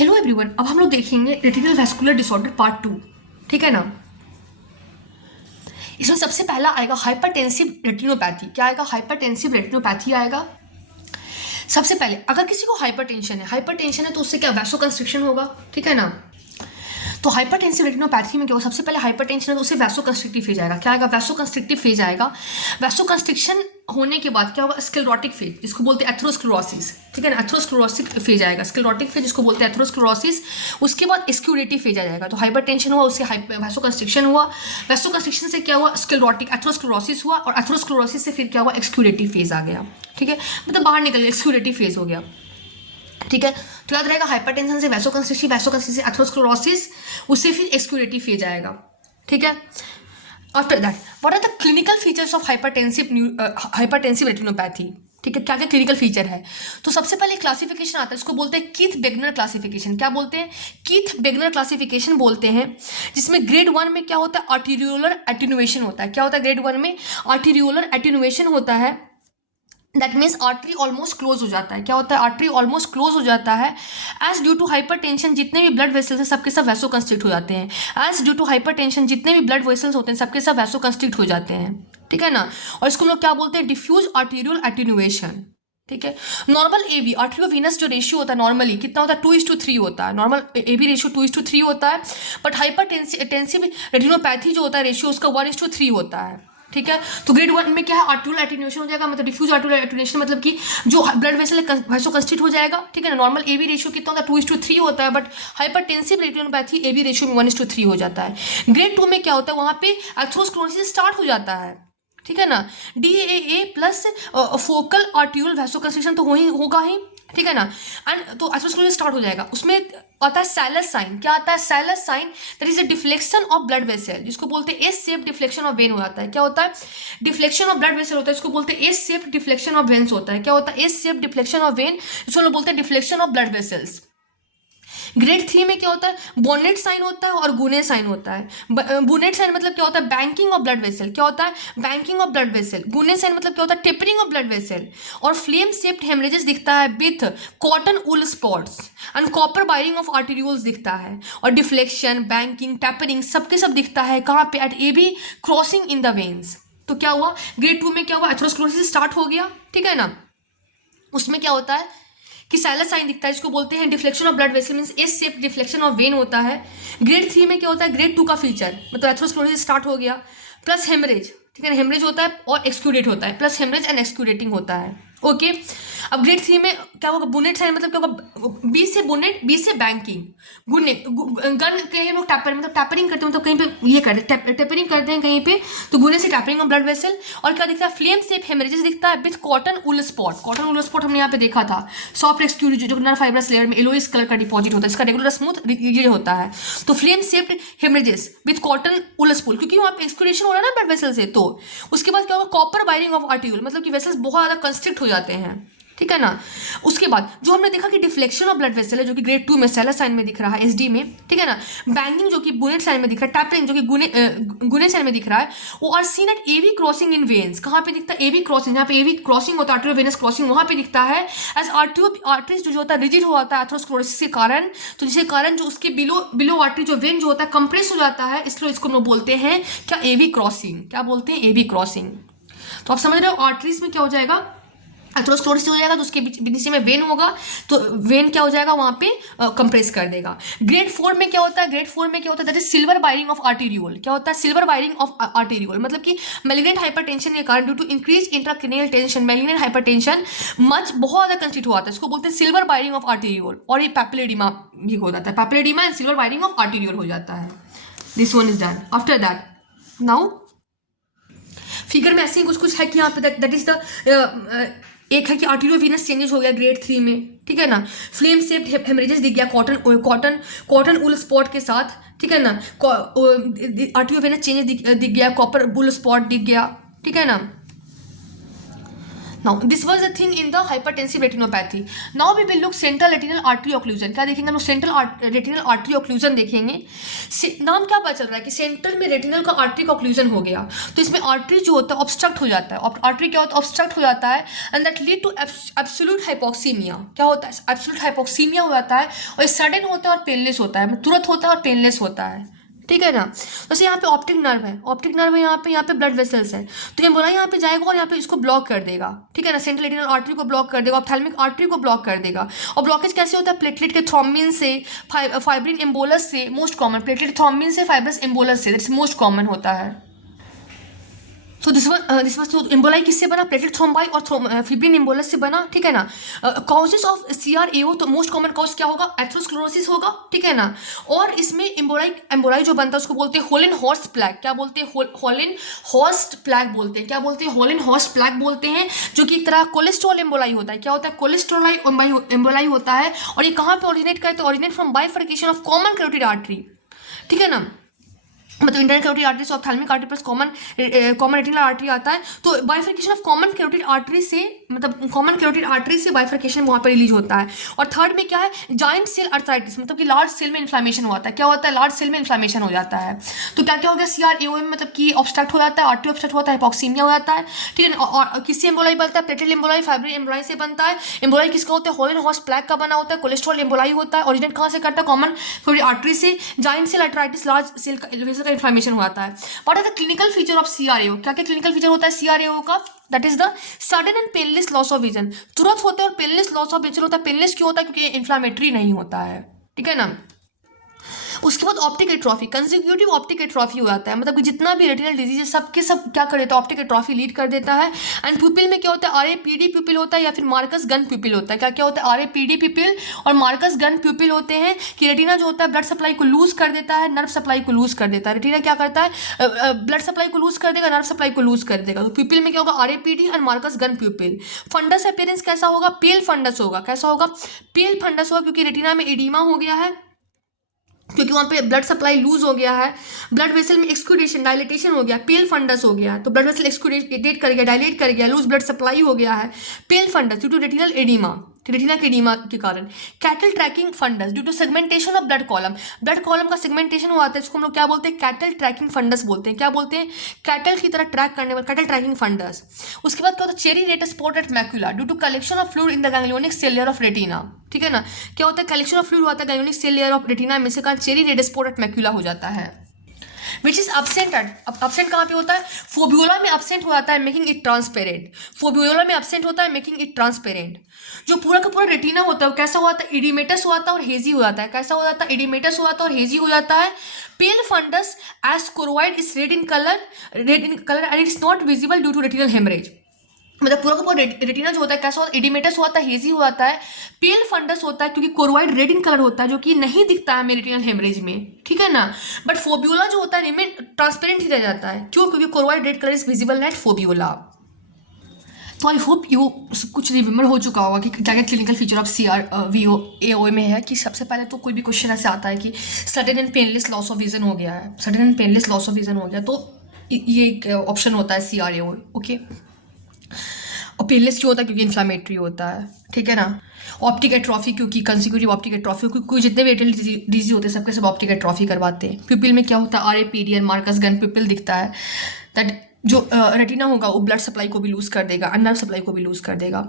Hello everyone, अब हम लोग देखेंगे रेटिनल वैस्कुलर डिसऑर्डर पार्ट 2। ठीक है ना। इसमें सबसे पहला आएगा हाइपरटेंसिव रेटिनोपैथी। क्या आएगा? हाइपरटेंसिव रेटिनोपैथी आएगा। सबसे पहले अगर किसी को हाइपरटेंशन है तो उससे क्या वैसोकंस्ट्रिक्शन होगा। ठीक है ना। तो हाइपरटेंसिव रेटिनोपैथी में क्या होगा? सबसे पहले हाइपरटेंशन है तो उससे वैसोकंस्ट्रिक्टिव फेज आएगा। क्या आएगा? वैसोकंस्ट्रिक्टिव फेज आएगा। वैसोकंस्ट्रिक्शन होने के बाद क्या होगा? स्क्लेरोटिक फेज, जिसको बोलते हैं एथेरोस्क्लेरोसिस। ठीक है ना। एथेरोस्क्लेरोसिक फेज आएगा, स्क्लेरोटिक फेज जिसको बोलते हैं एथेरोस्क्लेरोसिस। उसके बाद एक्सक्यूडेटिव फेज आ जाएगा। तो हाइपरटेंशन हुआ, उससे वैसोकंस्ट्रिक्शन हुआ, वैसोकंस्ट्रिक्शन से क्या हुआ? स्क्लेरोटिक एथेरोस्क्लेरोसिस हुआ, और एथेरोस्क्लेरोसिस से फिर क्या हुआ? एक्सक्यूडेटिव फेज आ गया। ठीक है, मतलब बाहर निकल गया, एक्सक्यूडेटिव फेज हो गया। ठीक है, तो याद रहेगा हाइपरटेंशन से वैसोकंस्ट्रिक्शन, वैसोकंस्ट्रिक्शन से एथेरोस्क्लेरोसिस, उससे फिर एक्सक्यूडेटिव फेज आएगा। ठीक है। After that what are the clinical features of hypertensive retinopathy. ठीक है, क्या क्या क्लिनिकल फीचर है? तो सबसे पहले क्लासिफिकेशन आता है, इसको बोलते हैं कीथ बेगनर क्लासिफिकेशन। क्या बोलते हैं? कीथ बेगनर क्लासिफिकेशन बोलते हैं, जिसमें ग्रेड 1 में क्या होता है? आर्टीरियोलर एटेन्युएशन होता है। क्या होता है ग्रेड 1 में? आर्टीरियोलर एटेन्युएशन होता है। That means artery almost close हो जाता है। क्या होता है? आर्टरी ऑलमोस्ट क्लोज हो जाता है। एज ड्यू टू हाइपरटेंशन जितने भी ब्लड वेसल्स हैं सबके सब वैसोकंस्ट्रिक्ट हो जाते हैं। एज ड्यू टू हाइपरटेंशन जितने भी ब्लड वेसल्स होते हैं सबके सब वैसोकंस्ट्रिक्ट हो जाते हैं। ठीक है ना। और इसको हम लोग क्या बोलते हैं? Diffuse arterial attenuation. ठीक है। नॉर्मल एबी आर्टरियोवीनस जो रेशियो होता है नॉर्मली कितना होता है? 2:3 होता है। नॉर्मल एबी रेशियो 2:3 होता है। बट हाइपरटेंसिव रेटिनोपैथी जो होता है रेशियो उसका 1:3 होता है। ठीक है। तो ग्रेड 1 में क्या है? आर्टरियल एटेन्युएशन हो जाएगा, मतलब डिफ्यूज आर्टरियल एटेन्युएशन, मतलब कि जो ब्लड वेसल वैसोकंस्ट्रिक्ट हो जाएगा। ठीक है ना। नॉर्मल एबी रेशियो कितना होता है? 2:3 होता है। But hypertensive retinopathy AV ratio में 1:3 हो जाता है। ग्रेड 2 में क्या होता है? वहां पे एथेरोस्क्लेरोसिस स्टार्ट हो जाता है। ठीक है ना। DAA प्लस फोकल आर्टियोल वैसोकंस्ट्रिक्शन तो होगा ही। ठीक है ना। एंड तो एथेरोस्क्लेरोसिस स्टार्ट हो जाएगा। उसमें आता है सैलस साइन। क्या आता है? Salus sign, that is a deflection of blood vessel, जिसको बोलते हैं S shape deflection of vein हो जाता है। क्या होता है? डिफ्लेक्शन ऑफ ब्लड वेसल होता है, इसको बोलते हैं S shape deflection of veins होता है। क्या होता है? S shape deflection of when, इसको लोग बोलते हैं deflection of blood vessels. Grade 3 में क्या होता है? बोनेट साइन होता है और गुने साइन होता है। बोनेट साइन मतलब क्या होता है? Banking of blood vessel. क्या होता है? Banking of blood vessel. गुने साइन मतलब क्या होता है? Tapering of blood vessel. और फ्लेम शेप्ड हेमरेजेस दिखता है with cotton ul spots and copper wiring of arterioles दिखता है। और डिफ्लेक्शन, बैंकिंग, टेपरिंग सबके सब दिखता है कहाँ पे? At AV crossing in the veins. तो क्या हुआ? ग्रेड 2 में क्या हुआ? एथेरोस्क्लेरोसिस स्टार्ट हो गया। ठीक है ना। उसमें क्या होता है कि सैलस साइन दिखता है, इसको बोलते हैं deflection of blood vessel, means S shape deflection of when होता है। ग्रेड 3 में क्या होता है? ग्रेड 2 का फीचर मतलब एथेरोस्क्लेरोसिस स्टार्ट हो गया प्लस हेमरेज। ठीक है, हेमरेज होता है और एक्सक्यूडेट होता है, प्लस हेमरेज एंड एक्सक्यूडेटिंग होता है। ओके। अब ग्रेड 3 में क्या होगा? बुनेट साइन मतलब क्या होगा? बी से बुनेट, बी से बैंकिंग। गुने गन कहीं लोग टैपर मतलब टैपरिंग करते हैं, मतलब कहीं पे ये करते हैं टैपरिंग करते हैं कहीं पे, तो गुने से टैपरिंग ऑफ ब्लड वेसल। और क्या दिखता है? फ्लेम शेप हेमरेजेस दिखता है with cotton ul spot. Cotton ul spot हमने यहाँ पे देखा था, सॉफ्ट एक्सक्यूज जो नर्व फाइब्रस लेयर में येलोइश कलर का डिपॉजिट होता है, इसका रेगुलर स्मूथ ये होता है। तो flame shaped haemorrhages with cotton ul spot, क्योंकि वहाँ पे एक्सक्यूडेशन हो रहा है ना ब्लड वेसल से। तो उसके बाद क्या होगा? कॉपर वायरिंग ऑफ आर्टियोल, मतलब कि वेसल्स बहुत ज़्यादा कंस्ट्रिक्ट हो जाते हैं। ठीक है ना। उसके बाद जो हमने देखा कि डिफ्लेक्शन ऑफ ब्लड वेसल है, जो कि ग्रेड 2 में सैलस साइन में दिख रहा है, SD में। ठीक है ना। बैंगिंग जो कि बुनेट साइन में दिख रहा है, टैपरिंग जो कि गुने साइन में दिख रहा है, वो are seen at AV crossing in veins. कहाँ पे दिखता है? एवी क्रॉसिंग, जहाँ पे एवी क्रॉसिंग होता है, आर्टेरियोवेनस क्रॉसिंग, वहाँ पे दिखता है। एज आर्टरीज जो होता है रिजिड हो जाता है एथेरोस्क्लेरोसिस के कारण, तो जिसके कारण जो उसके बिलो आर्टरी जो वेन जो होता है कंप्रेस हो जाता है, इसलिए इसको हम बोलते हैं क्या? एवी क्रॉसिंग। क्या बोलते हैं? एवी क्रॉसिंग। तो आप समझ रहे हो आर्टरीज में क्या हो जाएगा? एथेरोस्क्लेरोसिस हो जाएगा, तो उसके नीचे में वेन होगा, तो वेन क्या हो जाएगा? वहाँ पे कंप्रेस कर देगा। ग्रेड 4 में क्या होता है? ग्रेड 4 में क्या होता है? That is silver wiring of arteriole. क्या होता है? सिल्वर वायरिंग ऑफ आर्टेरियोल, मतलब कि मैलिग्नेंट हाइपरटेंशन के कारण due to increase intracranial tension malignant hypertension much बहुत ज़्यादा कंस्टिट्यूट हुआ था, इसको बोलते हैं सिल्वर वायरिंग ऑफ आर्टेरियोल। और ये पैपिलोएडिमा भी हो जाता है, papilloedema and silver wiring of arteriole हो जाता है। This one is done. After that now figure में ऐसे ही कुछ है कि यहाँ पे दैट इज द एक है कि आर्टेरियोवेनस चेंजेस हो गया ग्रेड 3 में। ठीक है ना। फ्लेम शेप्ड हेमरेजेस दिख गया कॉटन उल स्पॉट के साथ। ठीक है ना। आर्टेरियोवेनस चेंजेस दिख गया, कॉपर बुल स्पॉट दिख गया। ठीक है ना। Now this was the thing in the hypertensive retinopathy. Now we will look central retinal artery occlusion. क्या देखेंगे हम लोग? सेंट्रल रेटिनल आर्टरी ऑक्लूजन देखेंगे. नाम क्या पता चल रहा है कि सेंट्रल में रेटिनल का आर्टरी का ऑक्लूजन हो गया, तो इसमें आर्टरी जो होता है ऑब्स्ट्रक्ट हो जाता है. आर्टरी क्या होता है? ऑब्स्ट्रक्ट हो जाता है and that lead to absolute hypoxaemia. क्या होता है? एब्सोल्यूट हाइपोक्सीमिया हो जाता है और सडन होता है और पेनलेस होता है, तुरंत होता है और पेनलेस होता है. ठीक है ना. जैसे यहाँ पे ऑप्टिक नर्व है, ऑप्टिक नर्व है, यहाँ पे ब्लड वेसल्स है, तो एम्बोलाई यहाँ पे जाएगा और यहाँ पे इसको ब्लॉक कर देगा. ठीक है ना. सेंट्रल रेटिनल आर्टरी को ब्लॉक कर देगा, ऑप्थेल्मिक आर्टरी को ब्लॉक कर देगा. और ब्लॉकेज कैसे होता है? प्लेटलेट के थ्रोम्बिन से, फाइब्रिन एम्बोलस से, मोस्ट कॉमन प्लेटलेट थ्रोम्बिन से, फाइब्रस एम्बोलस से, दैट्स मोस्ट कॉमन होता है. तो दिस वाज तो एम्बोलाई किससे बना? प्लेटलेट थ्रोम्बाई और फिब्रिन एम्बोलस से बना. ठीक है ना. कॉजेस ऑफ CRAO, तो मोस्ट कॉमन कॉज क्या होगा? एथेरोस्क्लेरोसिस होगा. ठीक है ना. और इसमें एम्बोलाई जो बनता है उसको बोलते हैं होलन हॉर्स्ट प्लैक. क्या बोलते हैं? होलन हॉर्स्ट प्लैक बोलते हैं. क्या बोलते हैं? होलन हॉर्स्ट प्लैक बोलते हैं, जो कि एक तरह कोलेस्ट्रॉल एम्बोलाई होता है. क्या होता है? कोलेस्ट्रॉल एम्बोलाई होता है. और ये कहाँ पे ओरिजिनेट करते हैं? Originate from bifurcation of common carotid artery. ठीक है ना. मतलब इंटरनल कैरोटिड आर्टरी से ophthalmic artery plus common retinal artery आता है. तो bifurcation of common carotid artery से, मतलब कॉमन कैरोटिड आर्टरी से बाइफर्केशन वहाँ पर रिलीज होता है. और थर्ड में क्या है? जाइंट सेल अर्थराइटिस, मतलब कि लार्ज सेल में इन्फ्लामेशन होता है. क्या होता है? लार्ज सेल में इन्फ्लामेशन हो जाता है. तो क्या क्या हो गया? CRAO में मतलब कि ऑब्स्ट्रक्ट हो जाता है, आर्टरी ऑब्स्ट्रक्ट होता है, हिपोक्सीमिया हो जाता है. ठीक है. और किससे एम्बोलाई बनता है? प्लेटलेट एम्बोलाई, फाइब्रिन एम्बोलाई से बनता है. एम्बोलाई किसका होता है? होलन हॉर्स्ट प्लैक का बना होता है. कोलेस्ट्रॉल एम्बोलाई होता है. ओरिजिनेट कहाँ से करता है? कॉमन कैरोटिड आर्टरी से. Giant cell arthritis, large cell का इन्फ्लामेशन हो जाता है. What are the clinical feature of CRAO? क्या क्या क्लिनिकल फीचर होता है CRAO का? That is the sudden and painless loss of vision. तुरंत होता है और पेनलेस लॉस ऑफ विजन होता है. पेनलेस क्यों होता है? क्योंकि इन्फ्लामेटरी नहीं होता है. ठीक है ना. उसके बाद optic atrophy, consecutive optic atrophy हो जाता है. मतलब कि जितना भी रेटिनल डिजीज है सबके सब क्या कर देता है? ऑप्टिक एट्रॉफी लीड कर देता है. एंड प्यूपिल में क्या होता है? RAPD प्यूपिल होता है या फिर मार्कस गन प्यूपिल होता है. क्या क्या होता है? RAPD प्यूपिल और मार्कस गन प्यूपिल होते हैं. कि रेटिना जो होता है ब्लड सप्लाई को लूज कर देता है, नर्व सप्लाई को लूज कर देता है. रेटिना क्या करता है? ब्लड सप्लाई को लूज कर देगा, नर्व सप्लाई को लूज कर देगा. तो प्यूपिल में क्या होगा? RAPD और Marcus Gunn pupil. Fundus appearance कैसा होगा? पेल फंडस होगा. कैसा होगा? पेल फंडस होगा, क्योंकि रेटिना में एडिमा हो गया है, क्योंकि वहाँ पे ब्लड सप्लाई लूज हो गया है. ब्लड वेसल में एक्सक्यूडेशन, डायलेटेशन हो गया, पेल फंडस हो गया. तो ब्लड वेसल एक्सक्यूडेट कर गया, डायलेट कर गया, लूज ब्लड सप्लाई हो गया है. Pale fundus due to retinal oedema, retina के एडिमा के कारण. Cattle tracking fundus due to segmentation of blood column. Blood column का सेगमेंटेशन हुआ था, इसको हम लोग क्या बोलते हैं? कैटल ट्रैकिंग फंडस बोलते हैं. क्या बोलते हैं? कैटल की तरह ट्रैक करने वाला कैटल ट्रैकिंग फंडस. उसके बाद क्या होता है? Cherry red spot at macula due to collection of fluid in the ganglionic cell layer of retina. ठीक है ना. क्या होता है? कलेक्शन ऑफ फ्लूइड होता है ganglionic cell layer of retina में, से कारण cherry red spot at macula हो जाता है. विच इज absent कहाँ पे होता है? फोब्यूला में absent हो जाता है, मेकिंग इट ट्रांसपेरेंट. फोब्यूला में absent होता है, मेकिंग इट ट्रांसपेरेंट. जो पूरा का पूरा रेटिना होता है वो कैसा होता है? इडिमेटस होता है और हेजी हो जाता है. कैसा हो जाता है? इडिमेटस होता है और हेजी हो जाता है. Pale fundus as choroid is red in colour and it's not visible due to retinal haemorrhage. मतलब पूरा का पूरा रेटिना जो होता है कैसा होता है? इडिमेटस होता है, हेजी हो जाता है. पेल फंडस होता है क्योंकि कोरोइड रेड इन कलर होता है, जो कि नहीं दिखता है मेरे रेटिनल हेमरेज में. ठीक है ना. बट फोब्यूला जो होता है रिमेन ट्रांसपेरेंट ही रह जाता है. क्यों? क्योंकि choroid red colour is visible at foveola. तो आई होप यू सब कुछ रिमेंबर हो चुका होगा कि क्या क्या क्लिनिकल फीचर ऑफ CRAO में है. कि सबसे पहले तो कोई भी क्वेश्चन ऐसे आता है कि sudden and painless loss of vision हो गया है, sudden and painless loss of vision हो गया, तो ये एक ऑप्शन होता है CRAO. ओके. और पेनलेस क्यों होता है? क्योंकि इन्फ्लामेटरी होता है. ठीक है ना. ऑप्टिक एट्रॉफी, क्योंकि कंसेक्यूटिव ऑप्टिक एट्रॉफी, क्योंकि जितने भी रेटिनल डिजीज होते हैं सबके सब ऑप्टिक एट्रॉफी करवाते हैं. प्यूपिल में क्या होता है? RAPD और मार्कस गन प्यूपिल दिखता है. दैट जो रेटिना होगा वो ब्लड सप्लाई को भी लूज कर देगा, नर्व सप्लाई को भी लूज कर देगा.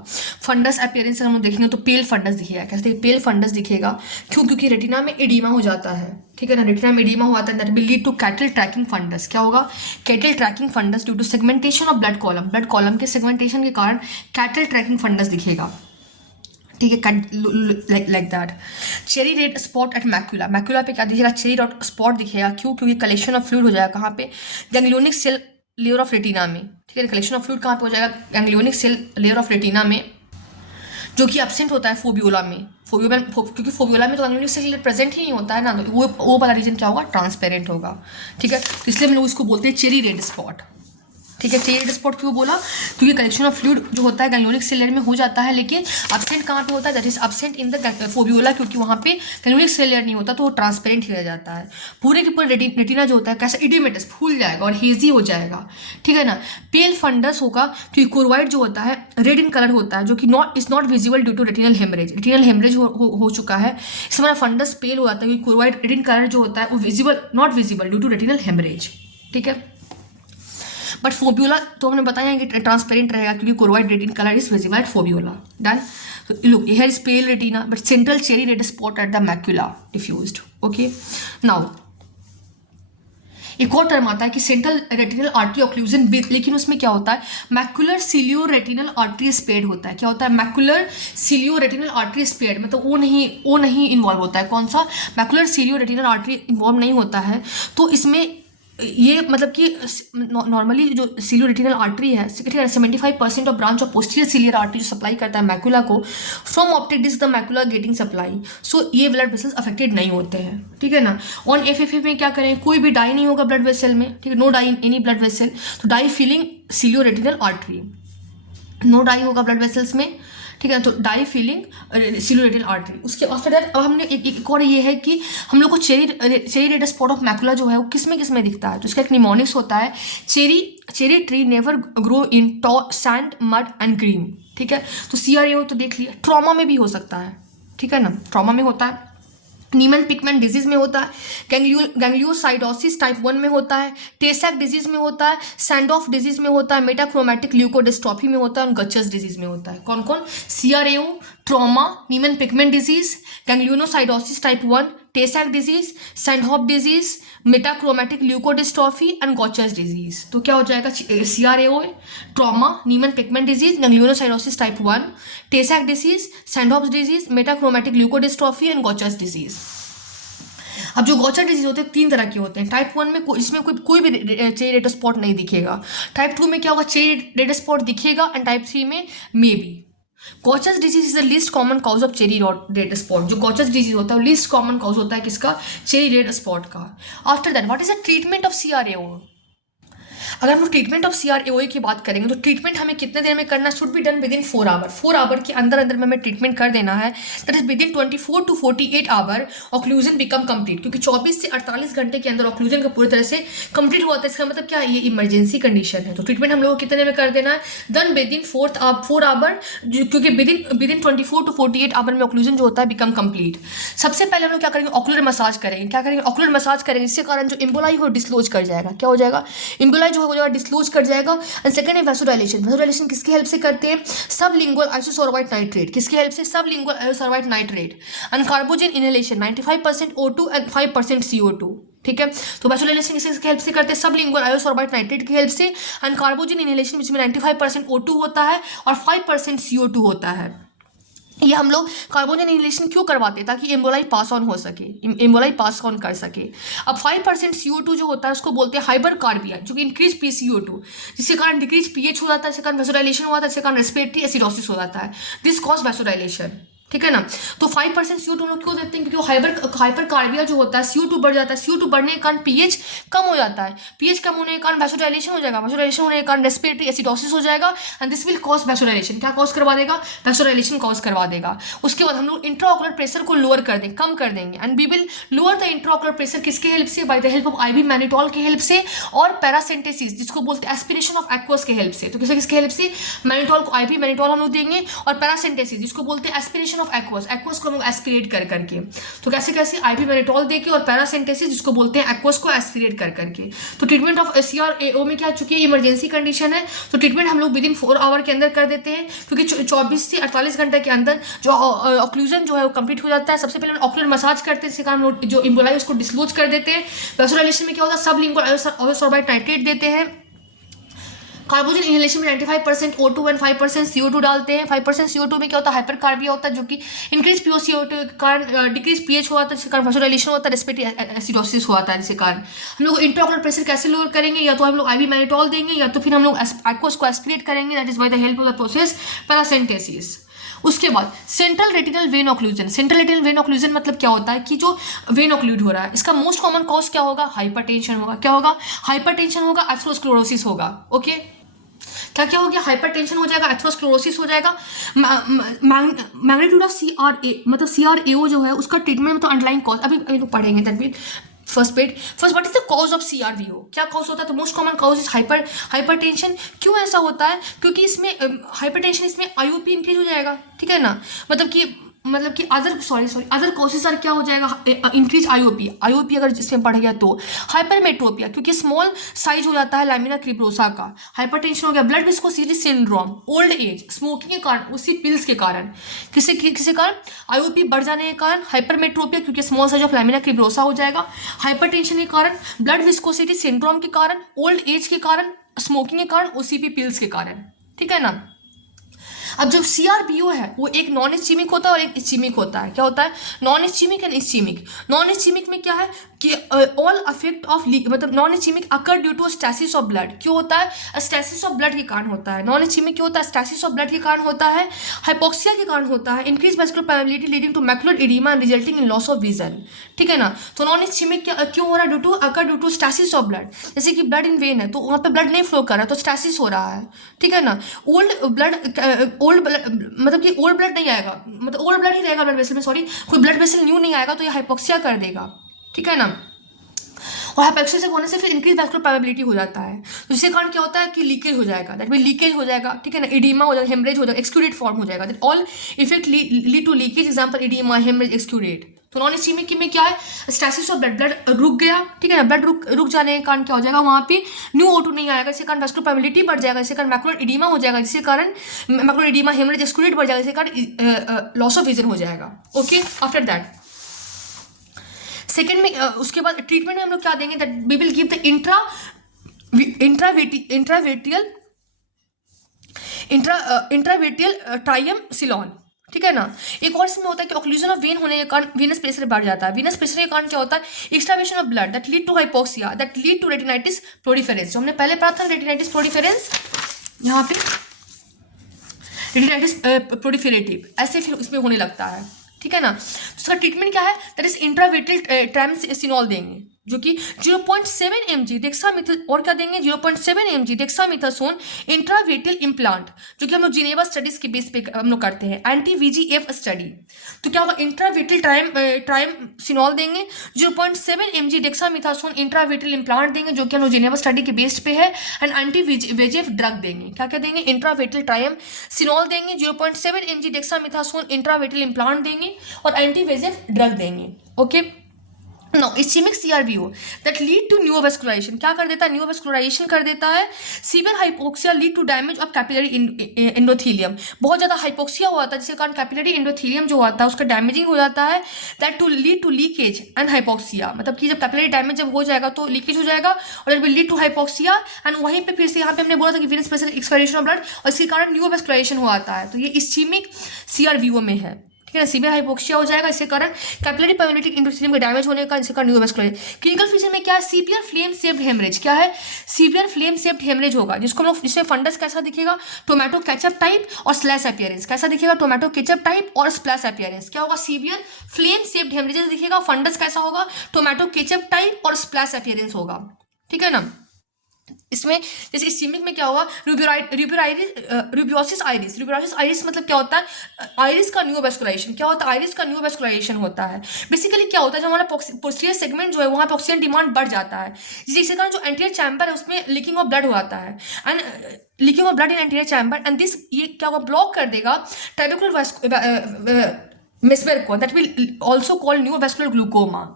फंडस अपीयरेंस हम लोग देखेंगे तो पेल फंडस दिखेगा. कैसे? पेल फंडस दिखेगा. क्यों? क्योंकि रेटिना में एडिमा हो जाता है. ठीक है ना. रेटिना में एडिमा हुआ था, that will lead to cattle tracking fundus. क्या होगा? Cattle tracking fundus due to segmentation of blood column. Blood column के सेगमेंटेशन के कारण कैटल ट्रैकिंग फंडस दिखेगा. ठीक है. Like that. Cherry red spot at macula. Macula पे क्या दिखेगा? चेरी रेड स्पॉट दिखेगा. क्यों? क्योंकि कलेक्शन ऑफ फ्लूइड हो जाएगा. कहाँ पे? Ganglionic cell layer of retina में. ठीक है. कलेक्शन ऑफ फ्लूइड कहाँ पे हो जाएगा? Ganglionic cell layer of retina में, जो कि एब्सेंट होता है फोब्यूला में. क्योंकि फोब्यूला में तो गैंग्लियोनिक सेल प्रेजेंट ही नहीं होता है ना, तो वो वाला रीजन क्या होगा? ट्रांसपेरेंट होगा. ठीक है. तो इसलिए हम लोग इसको बोलते हैं चेरी रेड स्पॉट. ठीक है। चेरी रेड स्पॉट क्यों बोला? क्योंकि कलेक्शन ऑफ फ्लूइड जो होता है गैंग्लियोनिक सेल लेयर में हो जाता है, लेकिन एब्सेंट कहाँ पे होता है? That is absent in the foveola, क्योंकि वहाँ पे गैंग्लियोनिक सेल लेयर नहीं होता, तो वो ट्रांसपेरेंट ही रह जाता है। पूरे के पूरे रेटिना जो होता है कैसा इडिमेटस फूल जाएगा और हेजी हो जाएगा, ठीक है ना। पेल फंडस होगा क्योंकि कोरवाइड जो होता है रेड इन कलर होता है, जो कि not visible due to retinal haemorrhage. Retinal haemorrhage हो चुका है, इसमें हमारा फंडस पेल हो जाता है क्योंकि कोरवाइड रेड इन कलर जो होता है वो not visible due to retinal haemorrhage, ठीक है। बट फोबियोला तो हमने बताया कि ट्रांसपेरेंट रहेगा क्योंकि choroid red in colour is visible at foveola. Done. So look, here is pale retina, but central cherry red spot at the macula diffused. Okay. Now, एक और टर्म आता है कि सेंट्रल रेटिनल आर्टरी ऑक्लूजन, लेकिन उसमें क्या होता है? मैकुलर सिलियो रेटिनल आर्टरी स्पेड होता है। क्या होता है? मैकुलर सिलियो रेटिनल आर्टरी स्पेड, मतलब वो नहीं इन्वॉल्व होता है। कौन सा? मैकुलर सिलियो रेटिनल आर्टरी इन्वॉल्व नहीं होता है। तो इसमें ये मतलब कि नॉर्मली जो सिलियो रेटिनल आर्टरी है 75% of branch of posterior ciliary artery जो सप्लाई करता है मैकुला को, from optic disc the macula getting supply, so ये ब्लड वेसल्स अफेक्टेड नहीं होते हैं, ठीक है ना। ऑन एफएफए में क्या करें? कोई भी डाई नहीं होगा ब्लड वेसल में, ठीक है, no dye in any blood vessel, तो dye filling cilioretinal artery, no dye होगा ब्लड वेसल्स में, ठीक है। तो dye filling cilioretinal artery. उसके आफ्टर दैट अब हमने एक और ये है कि हम लोग को cherry red spot of macula जो है वो किस में दिखता है? तो इसका एक निमोनिक्स होता है, cherry tree never grow in sand mud and green, ठीक है। तो CRAO तो देख लिया, ट्रॉमा में भी हो सकता है, ठीक है ना, ट्रॉमा में होता है, नीमन पिगमेंट डिजीज में होता है, गैंग्लियोसाइडोसिस टाइप 1 में होता है, टेसैक डिजीज में होता है, सैंडॉफ डिजीज में होता है, मेटाक्रोमैटिक ल्यूकोडिस्ट्रॉफी में होता है और गचस डिजीज में होता है। कौन कौन? CRAO, trauma, Niemann pigment disease, gangliosidosis type 1, Tay Sachs disease, Sandhoff disease, metachromatic leukodystrophy and Gaucher's disease. तो क्या हो जाएगा? CRAO, trauma, Niemann pigment disease, gangliosidosis type 1, Tay Sachs disease, Sandhoff disease, metachromatic leukodystrophy and Gaucher's disease. अब जो गॉचर disease होते हैं 3 तरह के होते हैं। टाइप 1 में इसमें कोई भी चेरी रेड स्पॉट नहीं दिखेगा। टाइप 2 में क्या होगा? चेरी रेड स्पॉट दिखेगा, एंड टाइप 3 में maybe. Gaucher's disease is the least common cause of cherry red spot. जो गॉचर्स डिजीज होता है लीस्ट कॉमन कॉज होता है किसका? चेरी रेड स्पॉट का। After that what is the treatment of CRAO? अगर हम लोग ट्रीटमेंट ऑफ CRAO की बात करेंगे तो ट्रीटमेंट हमें कितने देर में करना? Should be done within 4 hour. 4 hour के अंदर में हमें ट्रीटमेंट कर देना है। That is within 24 to 48 hour occlusion become complete, क्योंकि 24 से 48 घंटे के अंदर ऑक्लूजन का पूरी तरह से कंप्लीट हुआ था। इसका मतलब क्या है? ये इमरजेंसी कंडीशन है। तो ट्रीटमेंट हम लोग को कितने देर में कर देना है? डन विद इन 4 आवर, क्योंकि विद इन 24 to 48 आवर में ऑक्लूजन जो होता है बिकम कंप्लीट। सबसे पहले हम लोग क्या करेंगे? ऑक्यूलर मसाज करेंगे। क्या करेंगे? ऑक्यूलर मसाज करेंगे, जिसके कारण जो इम्बोलाई हो डिस्क्लोज कर जाएगा। क्या हो जाएगा? इम्बोलाई जो हो जाएगा डिस्क्लोज कर जाएगा। एंड सेकंड है वैसोडाइलेशन। वैसोडाइलेशन किसकी हेल्प से करते हैं? Sublingual isosorbide nitrate. किसकी हेल्प से? Sublingual isosorbide nitrate. And carbogen inhalation 95% O2 and 5% CO2, ठीक है। तो वैसोडाइलेशन किसकी हेल्प से करते हैं? सबलिंगुअल आइसोसोर्बाइट नाइट्रेट की हेल्प से। एंड कार्बोजन इनहेलेशन जिसमें 95% O2 होता है और 5% CO2 होता है। ये हम लोग कार्बोजन इनहेलेशन क्यों करवाते हैं? ताकि एम्बोलाई पास ऑन हो सके, एम्बोलाई पास ऑन कर सके। अब 5% CO2 जो होता है उसको बोलते हैं हाइपर कार्बिया, जो कि इंक्रीज PCO2, जिसके कारण डिक्रीज pH हो जाता है, जिसके कारण वैसोडाइलेशन हो जाता है, जिसके कारण रेस्पिरेटरी एसिडोसिस हो जाता है। दिस कॉज वैसोडाइलेशन, ठीक है ना। तो 5% CO2 लोग क्यों देते हैं? क्योंकि हाइपर कार्बिया जो होता है CO2 बढ़ जाता है। CO2 बढ़ने के कारण pH कम हो जाता है। pH कम होने के कारण वैसोडाइलेशन हो जाएगा। वैसोडाइलेशन होने के कारण रेस्पिरेटरी एसिडोसिस हो जाएगा and this will cause vasodilation. क्या कॉज करवा देगा? वैसोडाइलेशन कॉज करवा देगा। उसके बाद हम लोग इंट्राऑकुलर प्रेशर को लोअर कर देंगे, कम कर देंगे। And we will lower the intraocular pressure किसके हेल्प से? By the help of IV mannitol के हेल्प से और पैरासेंटेसिस, जिसको बोलते हैं एस्पिरेशन ऑफ एक्वस के हेल्प से। तो किसके हेल्प से? मैनिटोल को, IV मैनिटोल हम लोग देंगे, और पैरासेंटेसिस जिसको बोलते हैं एस्पिरेशन ऑफ एक्वस को हम लोग एस्पिरेट कर करके। तो कैसे कैसे? IV मैनिटोल देके और पैरासेंटेसिस जिसको बोलते हैं एक्वस को एस्पिरेट कर करके। तो ट्रीटमेंट ऑफ CRAO में क्या चुकी है? इमरजेंसी कंडीशन है। तो ट्रीटमेंट हम लोग विद इन 4 आवर के अंदर कर देते हैं, क्योंकि 24 से 48 घंटे के अंदर जो ऑक्लूजन जो है वो कंप्लीट हो जाता है। सबसे पहले हम ऑक्यूलर मसाज करते हैं, इसके कारण जो इम्बोलाई उसको डिस्क्लोज कर देते हैं। वैसोडाइलेशन में क्या होता है? सबलिंगुअल आइसोसोर्बाइट नाइट्रेट देते हैं। कार्बोजन इनहेलेशन में 95% O2 एंड 5% CO2 डालते हैं। 5% CO2 में क्या होता है? हाइपर कार्बिया होता है, जो कि इंक्रीज POCO2 के कारण डिक्रीज pH हुआ था, जिसके कारण वैसोडाइलेशन होता है, रेस्पिरेटरी एसिडोसिस हुआ था। जिसके कारण हम लोग इंट्राऑकुलर प्रेशर कैसे लोअर करेंगे? या तो हम लोग IV मैनिटोल देंगे, या तो फिर हम लोग एक्वस को एस्पिरेट करेंगे, that is by the help of the process paracentesis. उसके बाद central retinal vein occlusion. Central retinal vein occlusion मतलब क्या होता है कि जो वेन ऑक्लूड हो रहा है, इसका मोस्ट कॉमन कॉज क्या होगा, हाइपरटेंशन होगा। क्या होगा, हाइपरटेंशन होगा, एथेरोस्क्लेरोसिस होगा। ओके, क्या क्या हो गया, हाइपरटेंशन हो जाएगा, एथेरोस्क्लेरोसिस हो जाएगा। मैग्नीट्यूड ऑफ CRA मतलब CRAO जो है उसका ट्रीटमेंट मतलब अंडरलाइन कॉज अभी लोग पढ़ेंगे। That mean first what is the cause of CRVO, क्या कॉज होता है, तो most common cause is hypertension. क्यों ऐसा होता है, क्योंकि इसमें हाइपरटेंशन, इसमें IOP इंक्रीज हो जाएगा, ठीक है ना, मतलब कि अदर कॉजेज आर क्या हो जाएगा, इंक्रीज IOP अगर जिसमें बढ़ गया तो हाइपरमेट्रोपिया, क्योंकि स्मॉल साइज हो जाता है लैमिना क्रिब्रोसा का, हाइपरटेंशन हो गया, blood viscosity syndrome, old age, smoking के कारण, उसी पिल्स के कारण, किसी कारण IOP बढ़ जाने के कारण हाइपरमेट्रोपिया, क्योंकि स्मॉल साइज ऑफ लैमिना क्रिब्रोसा हो जाएगा, हाइपरटेंशन के कारण, ब्लड विस्कोसिटी सिंड्रोम के कारण, ओल्ड एज के कारण, स्मोकिंग के कारण, OCP पिल्स के कारण, ठीक है ना। अब जो CRBO है वो एक नॉन इस्चीमिक होता है और एक इस्चीमिक होता है। क्या होता है, non ischaemic and ischaemic. Non ischaemic में क्या है कि ऑल अफेक्ट ऑफ मतलब non ischaemic occur due to stasis of blood. क्यों होता है, स्टैसिस ऑफ ब्लड के कारण होता है। नॉन इस्चीमिक क्यों होता है, स्टैसिस ऑफ ब्लड के कारण होता है, हाइपोक्सिया के कारण होता है, increase vascular permeability leading to macular oedema and resulting in loss of vision, ठीक है ना। तो नॉन इस्चीमिक क्यों हो रहा है, due to stasis of blood. जैसे कि ब्लड इन वेन है तो वहाँ पे ब्लड नहीं फ्लो कर रहा, तो स्टैसिस हो रहा है, ठीक है ना। ओल्ड ब्लड मतलब कि ओल्ड ब्लड नहीं आएगा, मतलब ओल्ड ब्लड ही रहेगा ब्लड वेसल में, सॉरी, कोई ब्लड वेसल न्यू नहीं आएगा, तो ये हाइपोक्सिया कर देगा, ठीक है ना। और हाइपोक्सिया से होने से फिर इंक्रीज वैस्कुलर परमेबिलिटी हो जाता है, तो इसके कारण क्या होता है कि लीकेज हो जाएगा, दैट मीन लीकेज हो जाएगा, ठीक है ना, एडिमा हो जाएगा, हेमरेज हो जाएगा, एक्सक्यूडेट फॉर्म हो जाएगा, that all effect lead to leakage, example oedema, haemorrhage, exudate. तो नॉन इस्चीमिक में क्या है, स्टैसिस ऑफ ब्लड रुक गया, ठीक है ना, ब्लड रुक जाने के कारण क्या हो जाएगा, वहाँ पे न्यू O2 नहीं आएगा, इसके कारण वैस्कुलर परमेबिलिटी बढ़ जाएगा, इसके कारण मैकुलर एडिमा हो जाएगा, जिसके कारण मैकुलर एडिमा, हेमरेज, एक्सक्यूडेट बढ़ जाएगा, इसके कारण लॉस ऑफ विजन हो जाएगा। ओके, आफ्टर दैट सेकेंड में उसके बाद ट्रीटमेंट में हम लोग क्या देंगे, that we will give the intravitreal triamcinolone, ठीक है ना। एक और इसमें होता है कि ऑक्लूजन ऑफ वेन होने के कारण वीनस प्रेशर बढ़ जाता है। वीनस प्रेशर के कारण क्या होता है, extravasation of blood that lead to hypoxia that lead to retinitis proliferans, जो हमने पहले पढ़ा था, रेटिनाइटिस प्रोडिफेरेंस, यहाँ पे रेटिनाइटिस प्रोडिफेरेटिव ऐसे फिर इसमें होने लगता है, ठीक है ना। तो इसका ट्रीटमेंट क्या है, दैट इज इंट्रावेट्रियल ट्राइएमसिनॉल देंगे, जो कि 0.7 mg डेक्सामेथासोन, और क्या देंगे 0.7 mg डेक्सामेथासोन इंट्रावेट्रियल इम्प्लांट, जो कि हम लोग जिनेवा स्टडीज के बेस पे हम लोग करते हैं, एंटी VEGF स्टडी। तो क्या होगा, इंट्रावेट्रियल ट्राइएमसिनॉल देंगे, 0.7 mg डेक्सामेथासोन इंट्रावेट्रियल इम्प्लांट देंगे, जो कि हम लोग जिनेवा स्टडी के बेस पे है, एंड एंटी VEGF ड्रग देंगे। क्या क्या देंगे, इंट्रावेट्रियल ट्राइएमसिनॉल देंगे, 0.7 mg डेक्सामेथासोन इंट्रावेट्रियल इम्प्लांट देंगे, और एंटी VEGF ड्रग देंगे। Okay, no ischaemic CRVO that lead to neurovascularisation, क्या कर देता है, न्यूरोवैस्कुलराइजेशन कर देता है। Severe hypoxia lead to damage of capillary endothelium, बहुत ज़्यादा हाइपोक्सिया होता है जिसके कारण कैपिलरी एंडोथेलियम जो होता है उसका डैमेजिंग हो जाता है, that too lead to leakage and hypoxia, मतलब कि जब कैपिलरी डैमेज जब हो जाएगा तो लीकेज हो जाएगा, और it will lead to hypoxia, and वहीं पे फिर से यहाँ पे हमने बोला था कि Venus pressure, expiration of blood, और इसके कारण न्यूरोवैस्कुलराइजेशन हो आता है। तो ये इस्चीमिक CRVO में है, ठीक है ना। सीवियर हाइपोक्सिया हो जाएगा, इसके कारण कैपिलरी परमेबिलिटी एंडोथेलियम का डैमेज होने का, इसके कारण न्यूरोवैस्कुलराइजेशन। क्लिनिकल फीचर में क्या है, सीवियर फ्लेम शेप्ड हेमरेज, क्या है, सीवियर फ्लेम शेप्ड हेमरेज होगा, जिसको हम लोग, जिसमें फंडस कैसा दिखेगा, टोमेटो केचप टाइप और स्लैश अपीयरेंस, कैसा दिखेगा, टोमेटो केचप टाइप और स्प्लैश अपीयरेंस। क्या होगा, सीवियर फ्लेम शेप्ड हेमरेज दिखेगा, फंडस कैसा होगा, टोमेटो केचप टाइप और स्प्लैश अपीयरेंस होगा, ठीक है ना। इसमें जैसे इस्चीमिक में क्या होगा, रूबियोसिस आइरिस, रूबियोसिस आइरिस मतलब क्या होता है, आइरिस का न्यूरोवैस्कुलराइजेशन, क्या होता है, आइरिस का न्यूरोवैस्कुलराइजेशन होता है। बेसिकली क्या होता है, जो हमारा पोस्टीरियर सेगमेंट जो है वहाँ पे ऑक्सीजन डिमांड बढ़ जाता है, जिसके कारण जो एंटीरियर चैम्बर है उसमें लीकिंग ऑफ ब्लड हो जाता है, and leaking of blood in anterior chamber, and this ये क्या होगा, ब्लॉक कर देगा ट्राबेकुलर मेसमेर को, that will also called neurovascular glaucoma,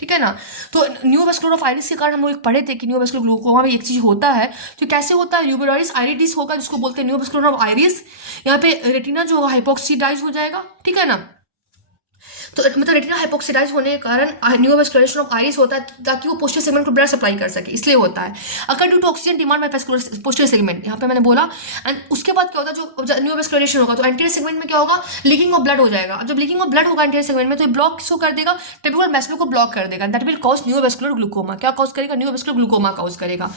ठीक है ना। तो न्यूरोवैस्कुलर ऑफ आइरिस के कारण हम लोग पढ़े थे कि न्यूरोवैस्कुलर ग्लूकोमा में एक चीज होता है, तो कैसे होता है, यूबेरिस आइरिडिस होगा, जिसको बोलते हैं न्यूरोवैस्कुलर ऑफ आइरिस, यहाँ पे रेटिना जो होगा हाइपोक्सीडाइज हो जाएगा, ठीक है ना। तो मतलब रेटिना हाइपोक्सिडाइज होने के कारण न्यूरोवास्कुलराइजेशन ऑफ आइरिस होता है ताकि वो पोस्टीरियर सेगमेंट को ब्लड सप्लाई कर सके, इसलिए होता है। अगर due to oxygen demand by posterior segment, यहाँ पे मैंने बोला। एंड उसके बाद क्या होता है, जो न्यूरोवास्कुलराइजेशन होगा तो एंटीरियर सेगमेंट में क्या होगा, लीकिंग ऑफ ब्लड हो जाएगा। जब लीकिंग ऑफ ब्लड होगा एंटीरियर सेगमेंट में तो ब्लॉक शो कर देगा, टिपिकल मैस्कुलर को ब्लॉक कर देगा, that will cause neurovascular glaucoma. क्या कॉज करेगा, न्यूरोवास्कुलर ग्लूकोमा कॉज करेगा।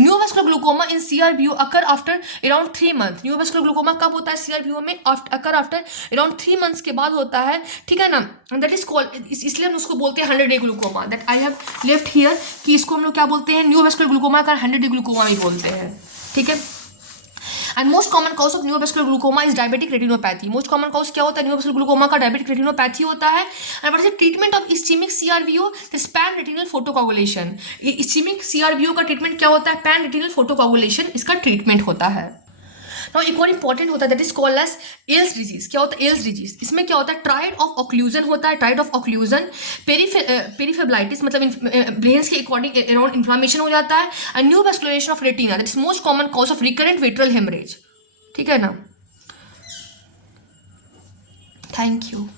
न्यूरोवास्कुलर ग्लूकोमा इन CRVO occur after around 3 month. Neurovascular glaucoma कब होता है CRVO में, अकर आफ्टर अराउंड 3 मंथ्स के बाद होता है, ठीक है ना। दैट इज कॉल्ड, इसलिए हम उसको बोलते हैं 100-day glaucoma, that I have left here, कि इसको हम लोग क्या बोलते हैं, न्यूरोवास्कुलर ग्लूकोमा का 100-day ग्लूकोमा भी बोलते हैं, ठीक है। And most common cause of neurovascular glaucoma is diabetic retinopathy. Most common cause क्या होता है न्यूरोवास्कुलर ग्लूकोमा का, डायबिटिक रेटिनोपैथी होता है। And what is the treatment of ischaemic CRVO, the pan retinal photocoagulation. Ischaemic CRVO का treatment क्या होता है, पैन रेटिनल फोटोकोगुलेशन इसका ट्रीटमेंट होता है। नाउ एक और इंपॉर्टेंट होता है that is called as Eales disease. क्या होता है एल्स डिजीज, इसमें क्या होता है, ट्राइड ऑफ ऑक्लूजन होता है, ट्राइड ऑफ ऑक्लूजन, पेरीफेबलाइटिस मतलब ब्रेन्स के अकॉर्डिंग अराउंड इन्फ्लामेशन हो जाता है, and neurovascularisation of retina, that is most common cause of recurrent vitreal haemorrhage, ठीक है ना। Thank you.